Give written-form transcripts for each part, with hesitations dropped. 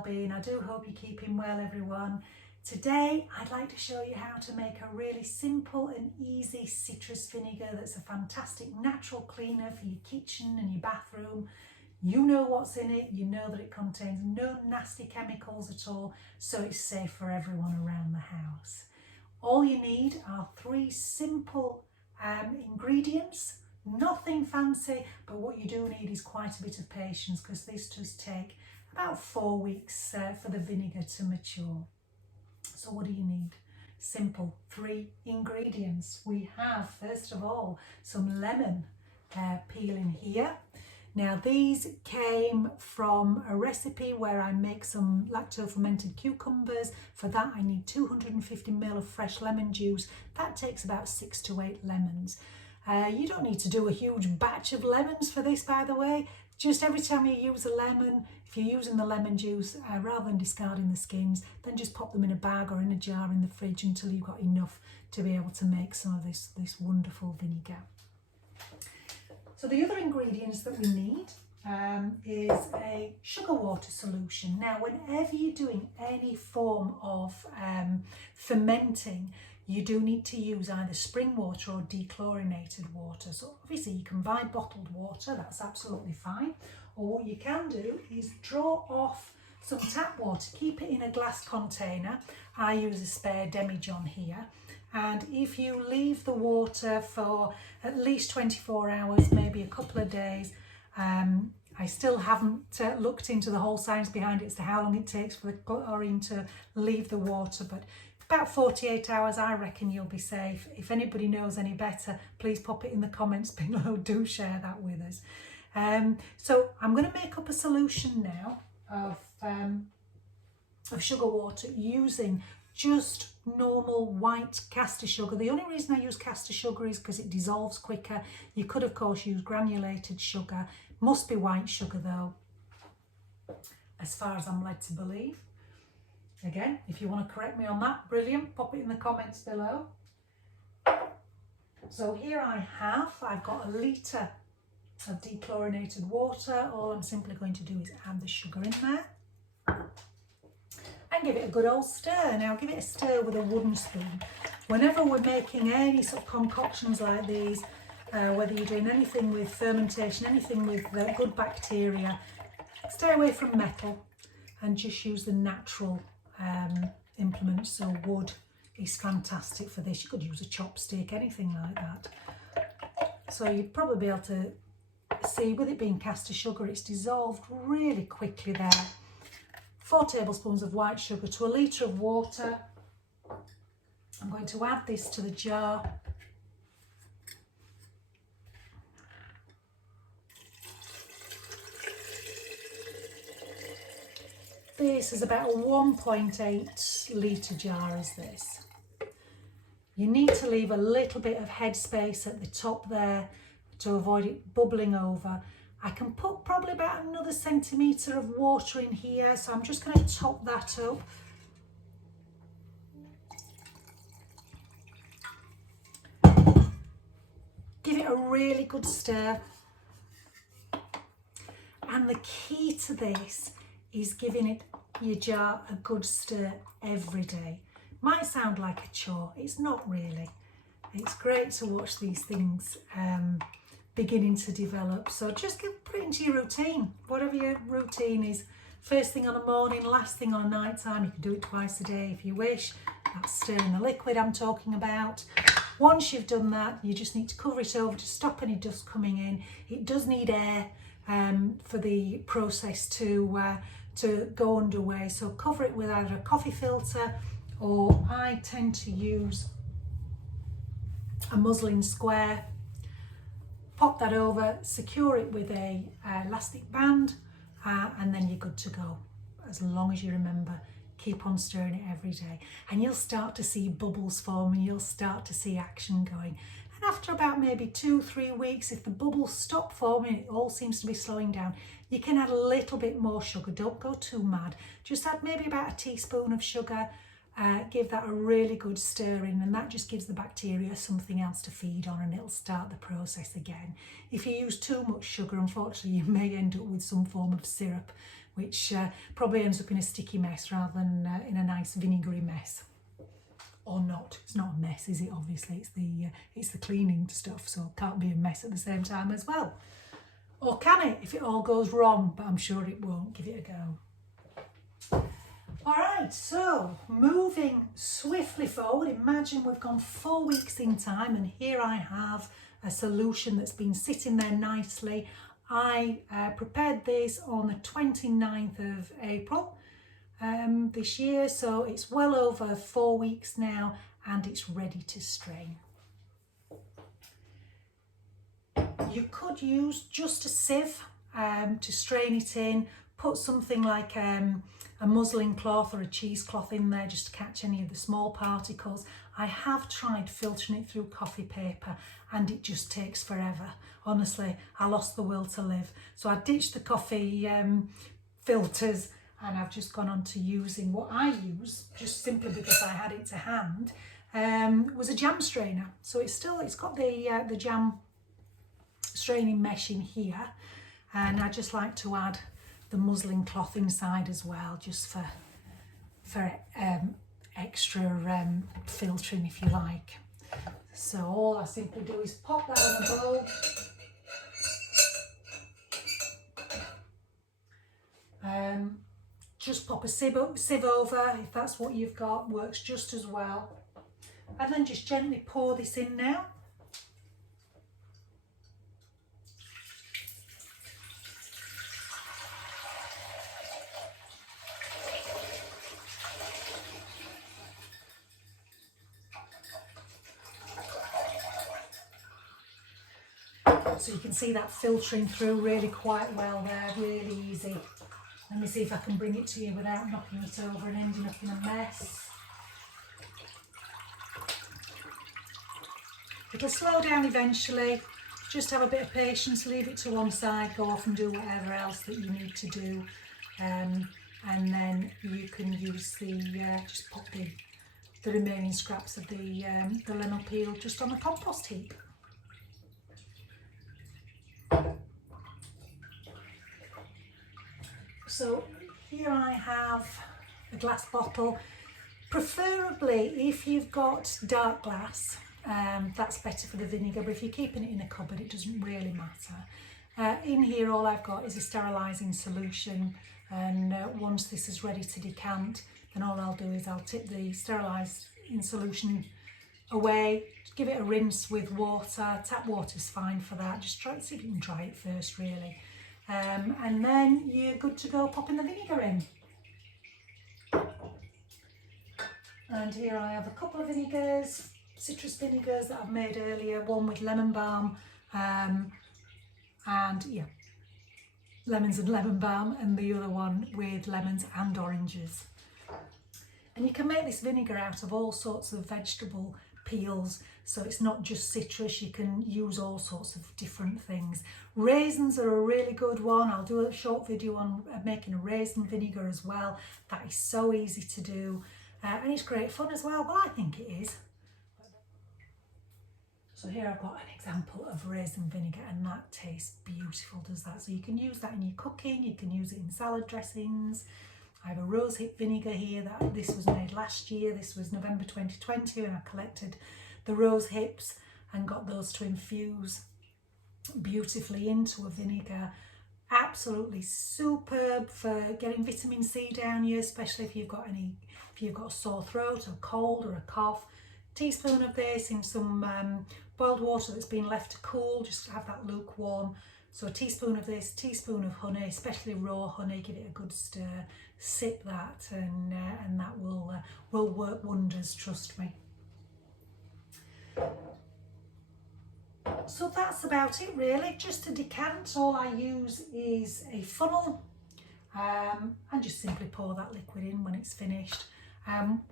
well-being. I do hope you're keeping well, everyone. Today I'd like to show you how to make a really simple and easy citrus vinegar that's a fantastic natural cleaner for your kitchen and your bathroom. You know what's in it, you know that it contains no nasty chemicals at all, so it's safe for everyone around the house. All you need are 3 simple ingredients, nothing fancy, but what you do need is quite a bit of patience because this does take about 4 weeks for the vinegar to mature. So what do you need? Simple 3 ingredients. We have, first of all, some lemon peel in here. Now these came from a recipe where I make some lacto-fermented cucumbers. For that I need 250 ml of fresh lemon juice. That takes about 6 to 8 lemons. You don't need to do a huge batch of lemons for this, by the way. Just every time you use a lemon, if you're using the lemon juice, rather than discarding the skins, then just pop them in a bag or in a jar in the fridge until you've got enough to be able to make some of this wonderful vinegar. So the other ingredients that we need is a sugar water solution. Now, whenever you're doing any form of fermenting, you do need to use either spring water or dechlorinated water. So obviously you can buy bottled water, that's absolutely fine. Or what you can do is draw off some tap water, keep it in a glass container. I use a spare demijohn here. And if you leave the water for at least 24 hours, maybe a couple of days, I still haven't looked into the whole science behind it as to how long it takes for the chlorine to leave the water, but about 48 hours, I reckon you'll be safe. If anybody knows any better, please pop it in the comments below. Do share that with us. So I'm going to make up a solution now of sugar water using just normal white caster sugar. The only reason I use caster sugar is because it dissolves quicker. You could of course use granulated sugar. Must be white sugar though, as far as I'm led to believe. Again, if you want to correct me on that, brilliant, pop it in the comments below. So here I've got a litre of dechlorinated water. All I'm simply going to do is add the sugar in there and give it a good old stir. Now give it a stir with a wooden spoon. Whenever we're making any sort of concoctions like these, whether you're doing anything with fermentation, anything with good bacteria, stay away from metal and just use the natural implements. So wood is fantastic for this. You could use a chopstick, anything like that. So you'd probably be able to see, with it being caster sugar, it's dissolved really quickly there. 4 tablespoons of white sugar to a litre of water. I'm going to add this to the jar. This is about a 1.8 litre jar is this. You need to leave a little bit of headspace at the top there to avoid it bubbling over. I can put probably about another centimetre of water in here, so I'm just going to top that up. Give it a really good stir. And the key to this is giving your jar a good stir every day. Might sound like a chore, it's not really. It's great to watch these things beginning to develop. So just put it into your routine, whatever your routine is. First thing on a morning, last thing on a night time. You can do it twice a day if you wish. That's stirring the liquid I'm talking about. Once you've done that, you just need to cover it over to stop any dust coming in. It does need air for the process to go underway, so cover it with either a coffee filter, or I tend to use a muslin square. Pop that over, secure it with a elastic band, and then you're good to go. As long as you remember, keep on stirring it every day, and you'll start to see bubbles forming, you'll start to see action going. And after about maybe 2-3 weeks, if the bubbles stop forming, it all seems to be slowing down, you can add a little bit more sugar. Don't go too mad. Just add maybe about a teaspoon of sugar. Give that a really good stir in, and that just gives the bacteria something else to feed on, and it'll start the process again. If you use too much sugar, unfortunately, you may end up with some form of syrup, which probably ends up in a sticky mess rather than in a nice vinegary mess. Or not. It's not a mess, is it? Obviously, it's the cleaning stuff, so it can't be a mess at the same time as well. Or can it, if it all goes wrong? But I'm sure it won't. Give it a go. All right, so moving swiftly forward. Imagine we've gone 4 weeks in time, and here I have a solution that's been sitting there nicely. I prepared this on the 29th of April. This year, so it's well over 4 weeks now, and it's ready to strain. You could use just a sieve to strain it in. Put something like a muslin cloth or a cheesecloth in there just to catch any of the small particles. I have tried filtering it through coffee paper and it just takes forever. Honestly, I lost the will to live. So I ditched the coffee filters, and I've just gone on to using what I use, just simply because I had it to hand, was a jam strainer. So it's got the jam straining mesh in here, and I just like to add the muslin cloth inside as well, just for extra filtering, if you like. So all I simply do is pop that in a bowl. Just pop a sieve over, if that's what you've got, works just as well. And then just gently pour this in now. So you can see that filtering through really quite well there, really easy. Let me see if I can bring it to you without knocking it over and ending up in a mess. It'll slow down eventually. Just have a bit of patience, leave it to one side, go off and do whatever else that you need to do. And then you can use just pop the remaining scraps of the lemon peel just on a compost heap. So here I have a glass bottle. Preferably, if you've got dark glass, that's better for the vinegar, but if you're keeping it in a cupboard, it doesn't really matter. In here, all I've got is a sterilising solution, and once this is ready to decant, then all I'll do is I'll tip the sterilising solution away, give it a rinse with water. Tap water's fine for that. Just try to see if you can dry it first, really. And then you're good to go popping the vinegar in. And here I have a couple of vinegars, citrus vinegars that I've made earlier, one with lemon balm, lemons and lemon balm, and the other one with lemons and oranges. And you can make this vinegar out of all sorts of vegetable peels, so it's not just citrus, you can use all sorts of different things. Raisins are a really good one. I'll do a short video on making a raisin vinegar as well. That is so easy to do, and it's great fun as well. Well, I think it is. So here I've got an example of raisin vinegar, and that tastes beautiful, does that? So you can use that in your cooking, you can use it in salad dressings. I have a rosehip vinegar here, this was made last year. This was November 2020, and I collected the rose hips and got those to infuse beautifully into a vinegar. Absolutely superb for getting vitamin C down you, especially if you've got a sore throat or cold or a cough. Teaspoon of this in some boiled water that's been left to cool, just have that lukewarm. So a teaspoon of this, teaspoon of honey, especially raw honey, give it a good stir, sip that, and that will work wonders, trust me. So that's about it really. Just to decant, all I use is a funnel, and just simply pour that liquid in when it's finished.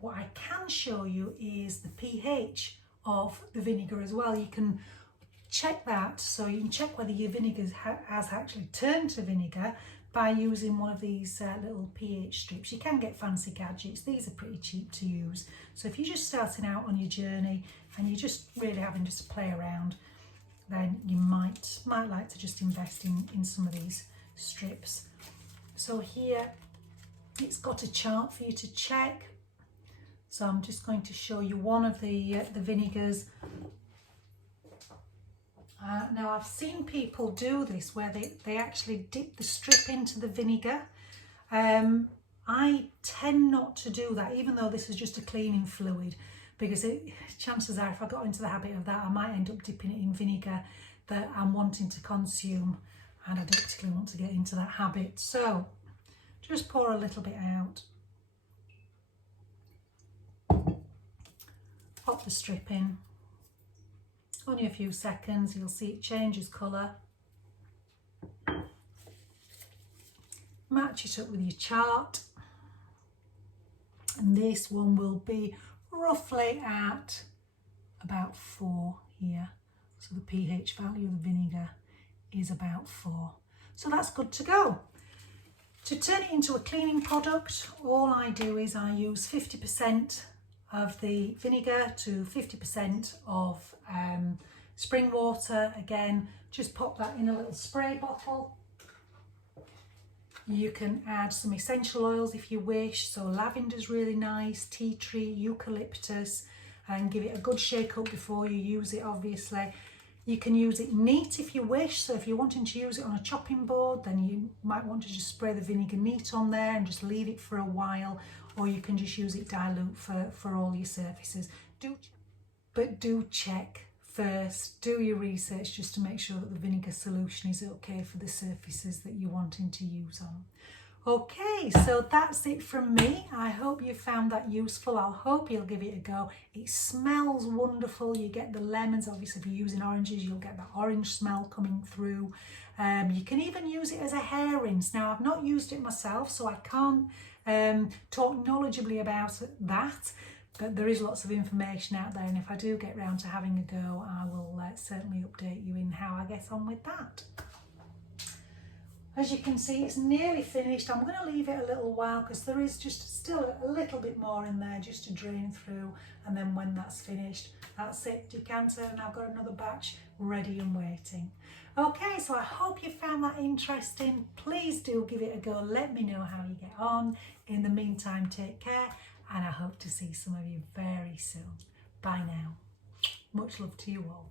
What I can show you is the pH of the vinegar as well. You can check that, so you can check whether your vinegar has actually turned to vinegar by using one of these little pH strips. You can get fancy gadgets, these are pretty cheap to use. So if you're just starting out on your journey and you're just really having just to play around, then you might like to just invest in some of these strips. So here it's got a chart for you to check. So I'm just going to show you one of the vinegars. Now I've seen people do this where they actually dip the strip into the vinegar. I tend not to do that, even though this is just a cleaning fluid, because chances are if I got into the habit of that, I might end up dipping it in vinegar that I'm wanting to consume, and I don't particularly want to get into that habit. So just pour a little bit out, pop the strip in, only a few seconds, you'll see it changes colour. Match it up with your chart, and this one will be roughly at about 4 here. So the pH value of the vinegar is about 4. So that's good to go. To turn it into a cleaning product, all I do is I use 50% of the vinegar to 50% of spring water. Again, just pop that in a little spray bottle. You can add some essential oils if you wish, so lavender's really nice, tea tree, eucalyptus, and give it a good shake up before you use it, obviously. You can use it neat if you wish, so if you're wanting to use it on a chopping board, then you might want to just spray the vinegar neat on there and just leave it for a while, or you can just use it dilute for all your surfaces. But do check first, do your research just to make sure that the vinegar solution is okay for the surfaces that you're wanting to use on. Okay, so that's it from me. I hope you found that useful. I hope you'll give it a go. It smells wonderful. You get the lemons. Obviously, if you're using oranges, you'll get that orange smell coming through. You can even use it as a hair rinse. Now, I've not used it myself, so I can't talk knowledgeably about that. But there is lots of information out there, and if I do get round to having a go, I will certainly update you in how I get on with that. As you can see, it's nearly finished. I'm going to leave it a little while because there is just still a little bit more in there just to drain through, and then when that's finished, that's it, decanter, and I've got another batch ready and waiting. Okay, so I hope you found that interesting. Please do give it a go. Let me know how you get on. In the meantime, take care, and I hope to see some of you very soon. Bye now. Much love to you all.